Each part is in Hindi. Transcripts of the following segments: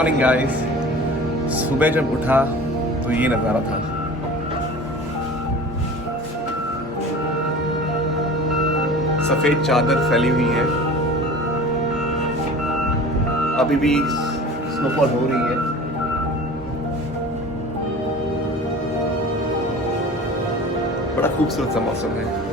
Morning guys. सुबह जब उठा तो ये नज़ारा था। सफेद चादर फैली हुई है। अभी भी स्नोफॉल हो रही है। बड़ा खूबसूरत सा मौसम है।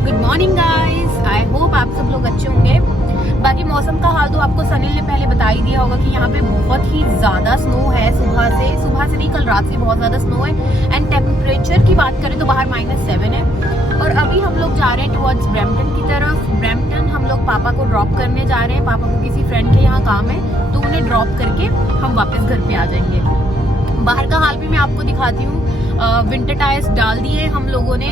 Good morning guys, I hope आप सब लोग अच्छे होंगे। बाकी मौसम का हाल तो आपको सनील ने पहले बता ही दिया होगा कि यहाँ पे बहुत ही ज्यादा स्नो है। सुबह से नहीं, कल रात से बहुत ज्यादा स्नो है। एंड टेम्परेचर की बात करें तो बाहर -7 है। और अभी हम लोग जा रहे हैं टुवर्ड्स ब्रैम्पटन की तरफ। ब्रैम्पटन हम लोग पापा को ड्रॉप करने जा रहे हैं। पापा को किसी फ्रेंड के यहाँ काम है तो उन्हें ड्रॉप करके हम वापस घर पे आ जाएंगे। बाहर का हाल भी मैं आपको दिखाती हूँ। विंटर टायर्स डाल दिए हम लोगों ने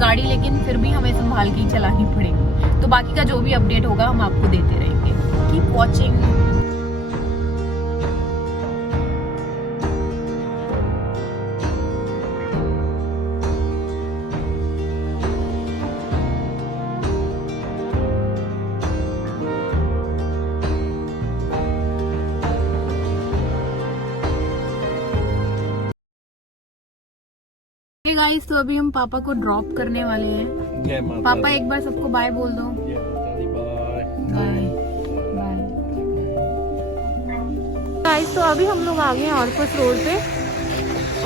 गाड़ी, लेकिन फिर भी हमें संभाल के ही चलानी पड़ेगी। तो बाकी का जो भी अपडेट होगा हम आपको देते रहेंगे। Keep watching. गाइस, तो अभी हम पापा को ड्रॉप करने वाले हैं। पापा एक बार सबको बाय बोल दो। बाय बाय गाइस, तो अभी हम लोग आ गए हैं ऑर्फस रोड पे।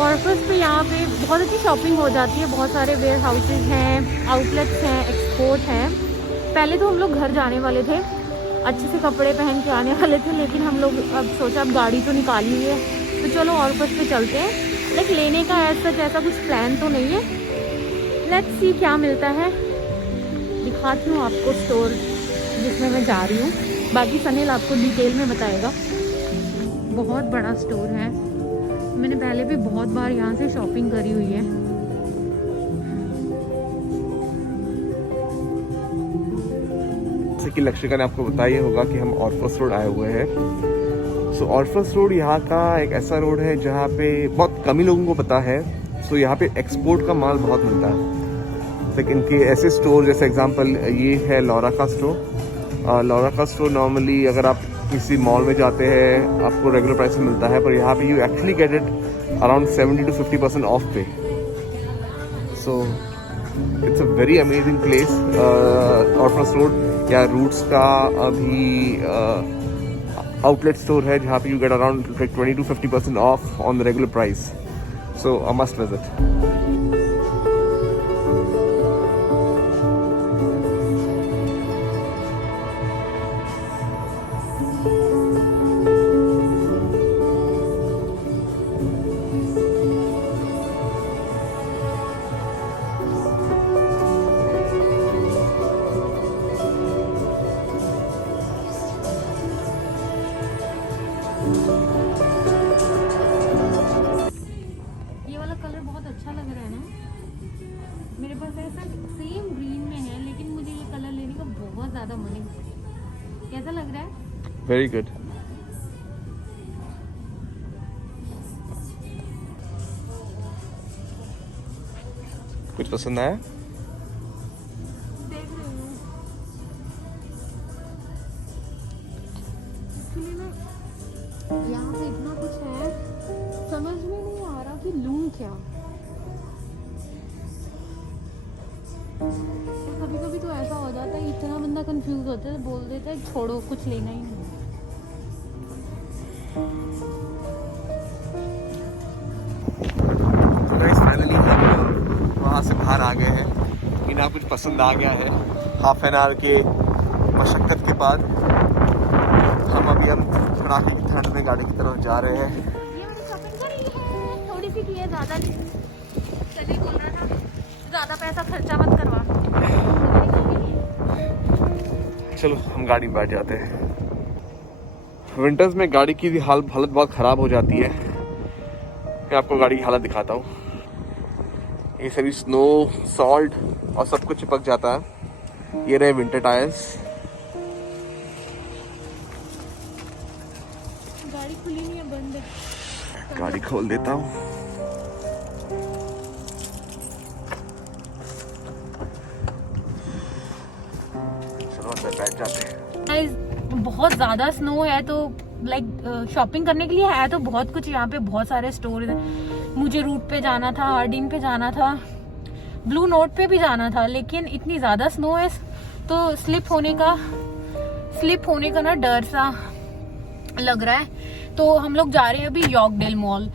ऑर्फस पे यहाँ पे बहुत अच्छी शॉपिंग हो जाती है। बहुत सारे वेयर हाउसेज हैं, आउटलेट्स हैं, एक्सपोर्ट हैं। पहले तो हम लोग घर जाने वाले थे, अच्छे से कपड़े पहन के आने वाले थे, लेकिन हम लोग अब सोचा अब गाड़ी तो निकाली हुई है तो चलो ऑर्फस पे चलते हैं। लाइक लेने का ऐसा कुछ प्लान तो नहीं है। लेट्स सी क्या मिलता है। दिखाती हूँ आपको स्टोर जिसमें मैं जा रही हूँ। बाकी सनील आपको डिटेल में बताएगा। बहुत बड़ा स्टोर है। मैंने पहले भी बहुत बार यहाँ से शॉपिंग करी हुई है। जैसे कि लक्ष्यका ने आपको बताया होगा कि हम ऑर्फस रोड आए हुए हैं। सो ऑर्फस रोड यहाँ का एक ऐसा रोड है जहाँ पे बहुत कम ही लोगों को पता है। सो यहाँ पे एक्सपोर्ट का माल बहुत मिलता है। लेकिन इनके ऐसे स्टोर, जैसे एग्जांपल ये है लॉरा का स्टोर। लॉरा का स्टोर नॉर्मली अगर आप किसी मॉल में जाते हैं आपको रेगुलर प्राइस में मिलता है, पर यहाँ पे you actually get it around 70 to 50% off पे। So it's a very amazing place ऑर्फस रोड। या रूट्स का अभी आउटलेट स्टोर है जहाँ पे you get around 20 to 50% off on the regular price. So a must visit. ये वाला कलर बहुत अच्छा लग रहा है ना। मेरे पास ऐसा सेम ग्रीन में है, लेकिन मुझे ये कलर लेने का बहुत ज्यादा मन है। कैसा लग रहा है? Very good. कुछ पसंद आया? देख रही हूँ। एक्चुअली मैं यहाँ पे इतना कुछ है, समझ में नहीं आ रहा कि लूँ क्या। कभी कभी तो ऐसा हो जाता है, इतना बंदा कंफ्यूज होता है, बोल देता है छोड़ो, कुछ लेना ही नहीं। फाइनली हम वहाँ से बाहर आ गए हैं। इन्हें कुछ पसंद आ गया है हाफ एन आवर के मशक्क़त के बाद हम कड़ाके की ठंड में गाड़ी की तरफ जा रहे हैं। थोड़ी सी की है, ज़्यादा नहीं। चलिए बोल रहा था ज़्यादा पैसा खर्चा मत करवा। चलो हम गाड़ी में बैठ जाते हैं। विंटर्स में गाड़ी की हालत बहुत ख़राब हो जाती है। मैं आपको गाड़ी की हालत दिखाता हूँ। ये सभी स्नो, सॉल्ट और सब कुछ चिपक जाता है। ये रहे विंटर टायर्स। गाड़ी खुली नहीं है, बंद है। गाड़ी खोल देता हूँ। चलो अंदर बैठ जाते हैं। बहुत ज़्यादा स्नो है तो लाइक शॉपिंग करने के लिए है तो बहुत कुछ। यहाँ पे बहुत सारे स्टोर हैं। मुझे रूट पे जाना था, आर्डिन पे जाना था, ब्लू नोट पे भी जाना था, लेकिन इतनी ज़्यादा स्नो है तो स्लिप होने का ना डर सा लग रहा है। तो हम लोग जा रहे हैं अभी यॉर्कडेल मॉल।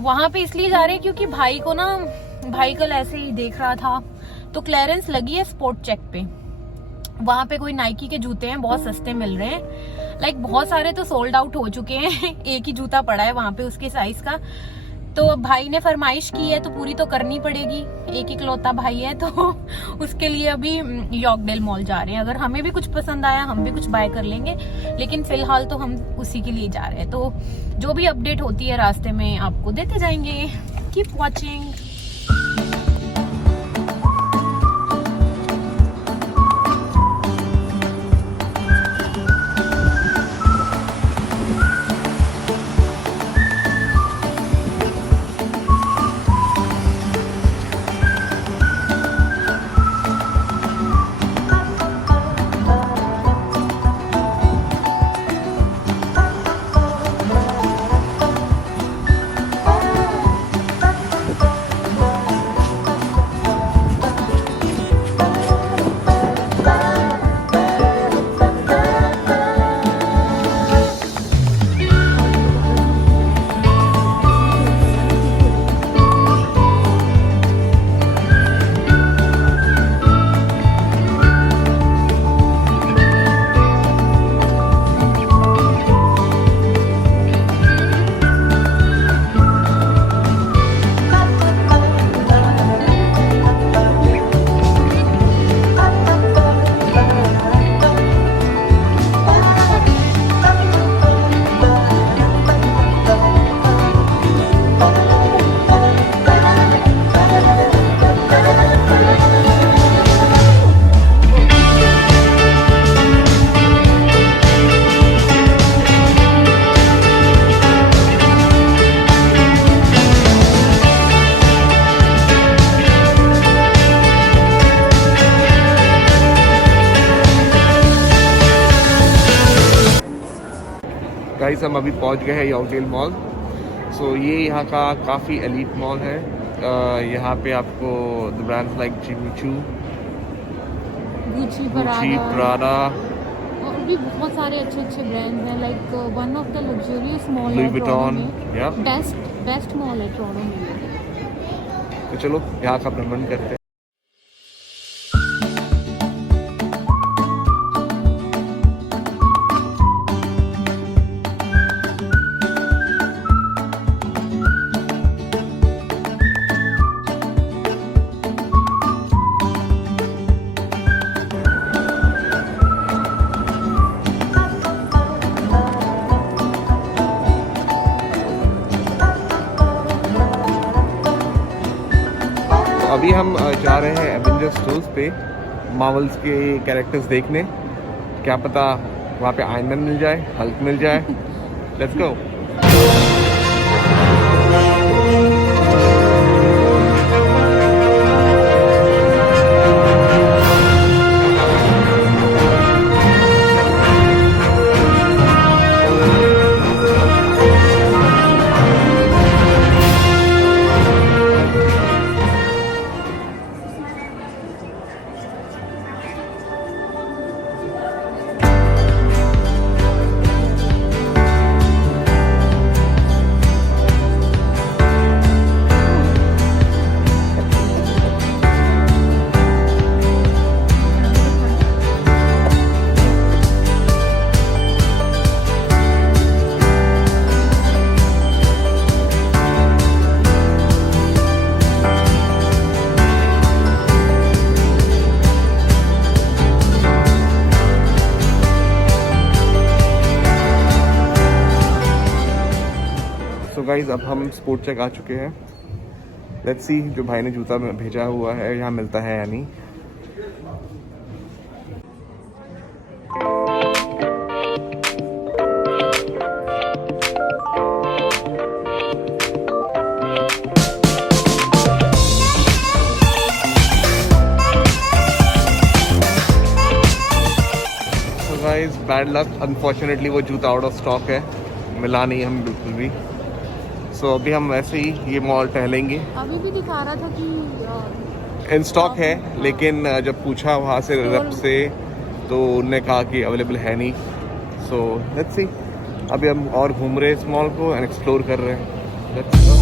वहाँ पे इसलिए जा रहे हैं क्योंकि भाई कल ऐसे ही देख रहा था तो क्लियरेंस लगी है स्पोर्ट चेक पे। वहाँ पे कोई नाइकी के जूते हैं, बहुत सस्ते मिल रहे हैं। लाइक बहुत सारे तो सोल्ड आउट हो चुके हैं। एक ही जूता पड़ा है वहाँ पे उसके साइज का। तो भाई ने फरमाइश की है तो पूरी तो करनी पड़ेगी। एक इकलौता भाई है तो उसके लिए अभी यॉर्कडेल मॉल जा रहे हैं। अगर हमें भी कुछ पसंद आया हम भी कुछ बाय कर लेंगे, लेकिन फिलहाल तो हम उसी के लिए जा रहे हैं। तो जो भी अपडेट होती है रास्ते में आपको देते जाएंगे। Keep watching. गाइस हम अभी पहुंच गए हैं यॉर्कडेल मॉल। सो ये यहाँ का काफ़ी एलीट मॉल है। यहाँ पे आपको the brands like Jimmy Choo, Gucci, Prada और भी बहुत सारे अच्छे ब्रांड्स हैं। Like one of the luxurious mall है लुई विटॉन। या बेस्ट मॉल है टोरंटो में। तो चलो यहाँ का भ्रमण करते हैं। अभी हम जा रहे हैं एवेंजर्स स्टोर्स पे मार्वल्स के कैरेक्टर्स देखने। क्या पता वहाँ पे आयरन मैन मिल जाए, हल्क मिल जाए। Let's go. गाइज अब हम स्पोर्ट चेक आ चुके हैं। लेट्स सी जो भाई ने जूता भेजा हुआ है यहाँ मिलता है या नहीं। गाइस बैड लक, अनफॉर्चुनेटली वो जूता आउट ऑफ स्टॉक है, मिला नहीं हम बिल्कुल भी। सो अभी हम वैसे ही ये मॉल टहलेंगे। अभी भी दिखा रहा था कि इन स्टॉक है, लेकिन जब पूछा वहाँ से रप से तो उन्होंने कहा कि अवेलेबल है नहीं। सो लेट्स सी, अभी हम और घूम रहे हैं इस मॉल को एंड एक्सप्लोर कर रहे हैं। Let's go.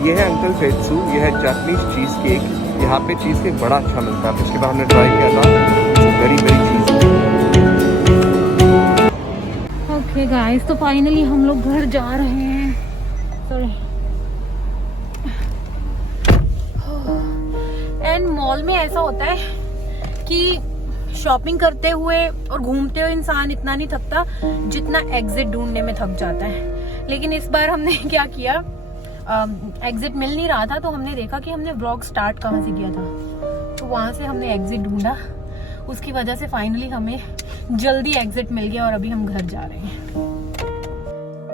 ये है अंकल फेट्सू, ये है जापानीज चीज़ केक। यहाँ पे चीज़ केक बड़ा अच्छा मिलता है, पिछली बार हमने ट्राई किया था, वेरी वेरी चीज़। ओके गाइस, तो फाइनली हम लोग घर जा रहे हैं। सॉरी। एंड मॉल में ऐसा होता है कि शॉपिंग करते हुए और घूमते हुए इंसान इतना नहीं थकता जितना एग्जिट ढूंढने में थक जाता है। लेकिन इस बार हमने क्या किया, एग्जिट मिल नहीं रहा था तो हमने देखा कि हमने व्लॉग स्टार्ट कहाँ से किया था, तो वहां से हमने एग्जिट ढूंढा। उसकी वजह से फाइनली हमें जल्दी एग्जिट मिल गया और अभी हम घर जा रहे हैं।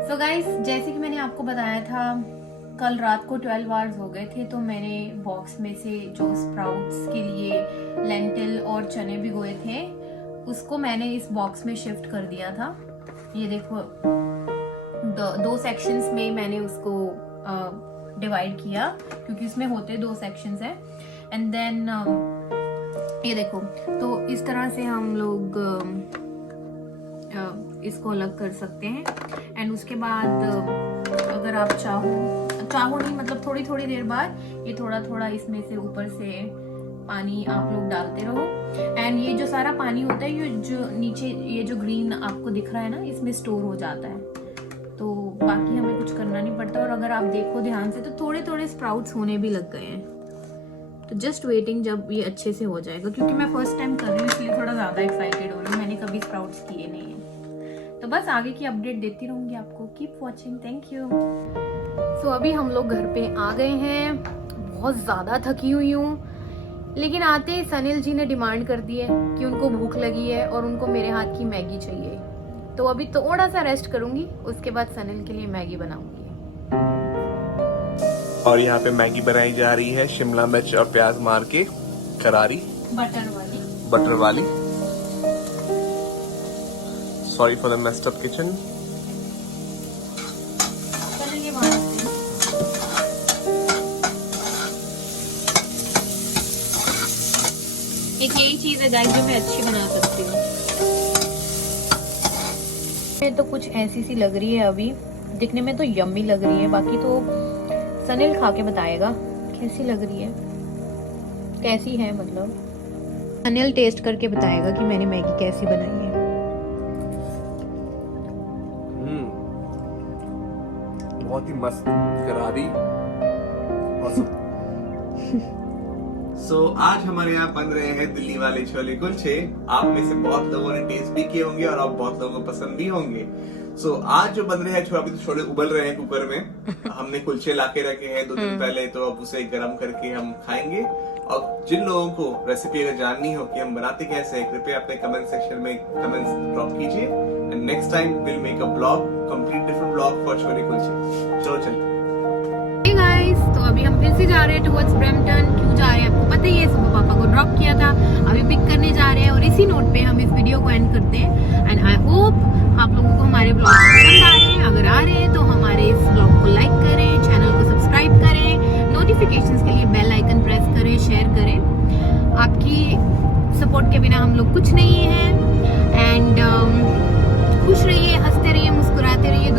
सो गाइस, जैसे कि मैंने आपको बताया था, कल रात को 12 आवर्स हो गए थे, तो मैंने बॉक्स में से जो स्प्राउट्स के लिए लेंटिल और चने भिगोए थे उसको मैंने इस बॉक्स में शिफ्ट कर दिया था। ये देखो, दो सेक्शंस में मैंने उसको डिवाइड किया क्योंकि उसमें होते 2 सेक्शंस हैं। एंड देन ये देखो, तो इस तरह से हम लोग इसको अलग कर सकते हैं। एंड उसके बाद अगर आप चाहो नहीं, मतलब थोड़ी थोड़ी देर बाद ये थोड़ा थोड़ा इसमें से ऊपर से पानी आप लोग डालते रहो। एंड ये जो सारा पानी होता है, ये जो नीचे ये जो ग्रीन आपको दिख रहा है ना, इसमें स्टोर हो जाता है, तो बाकी हमें कुछ करना नहीं पड़ता। और अगर आप देखो ध्यान से तो थोड़े थोड़े स्प्राउट्स होने भी लग गए हैं। तो जस्ट वेटिंग जब ये अच्छे से हो जाएगा, क्योंकि मैं फर्स्ट टाइम कर रही हूँ इसलिए थोड़ा ज्यादा एक्साइटेड हो रही हूँ। मैंने कभी स्प्राउट्स किए नहीं है, तो बस आगे की अपडेट देती रहूंगी आपको। Keep watching, thank you. So अभी हम लोग घर पे आ गए हैं। बहुत ज्यादा थकी हुई हूँ, लेकिन आते ही सनील जी ने डिमांड कर दी है कि उनको भूख लगी है और उनको मेरे हाथ की मैगी चाहिए। तो अभी थोड़ा सा रेस्ट करूंगी, उसके बाद सनील के लिए मैगी बनाऊंगी। और यहाँ पे मैगी बनाई जा रही है शिमला मिर्च और प्याज मार के, करारी बटर वाली। Sorry for the messed up kitchen. एक यही चीज है गाइस जो मैं अच्छी बना सकती हूँ। ये तो कुछ ऐसी सी लग रही है, अभी दिखने में तो यम्मी लग रही है, बाकी तो सनील खा के बताएगा कैसी लग रही है, कैसी है, मतलब सनील टेस्ट करके बताएगा कि मैंने मैगी कैसी बनाई है। बहुत ही मस्त, करारी, आज हमारे यहाँ बन रहे हैं दिल्ली वाले छोले कुलचे। आप में से बहुत लोगों ने टेस्ट भी किए होंगे और आप बहुत लोगों को पसंद भी होंगे। आज जो बन रहे हैं अभी तो छोले उबल रहे हैं कुकर में। हमने कुलचे लाके रखे हैं 2 दिन पहले, तो अब उसे गर्म करके हम खाएंगे। और जिन लोगों को रेसिपी अगर जाननी हो कि हम बनाते कैसे हैं, कृपया अपने कमेंट सेक्शन में कमेंट्स ड्रॉप कीजिए। And next time will make a blog, complete different blog for chole kulche. चलो चलते। Hey guys, तो अभी हम फिर से जा रहे हैं टुवर्ड्स ब्रैम्पटन। क्यों जा रहे हैं आपको पता ही है, सुबह पापा को ड्रॉप किया था, अभी पिक करने जा रहे हैं। और इसी नोट पे हम इस वीडियो को एंड करते हैं। एंड आई होप आप लोगों को हमारे ब्लॉग पसंद आ रहे हैं। अगर आ रहे हैं तो हमारे इस ब्लॉग को लाइक करें, चैनल को सब्सक्राइब करें, नोटिफिकेशंस के लिए बेल आइकन प्रेस करें, शेयर करें। आपकी सपोर्ट के बिना हम लोग कुछ नहीं है। एंड खुश रहिए, हंसते रहिए, मुस्कुराते रहिए,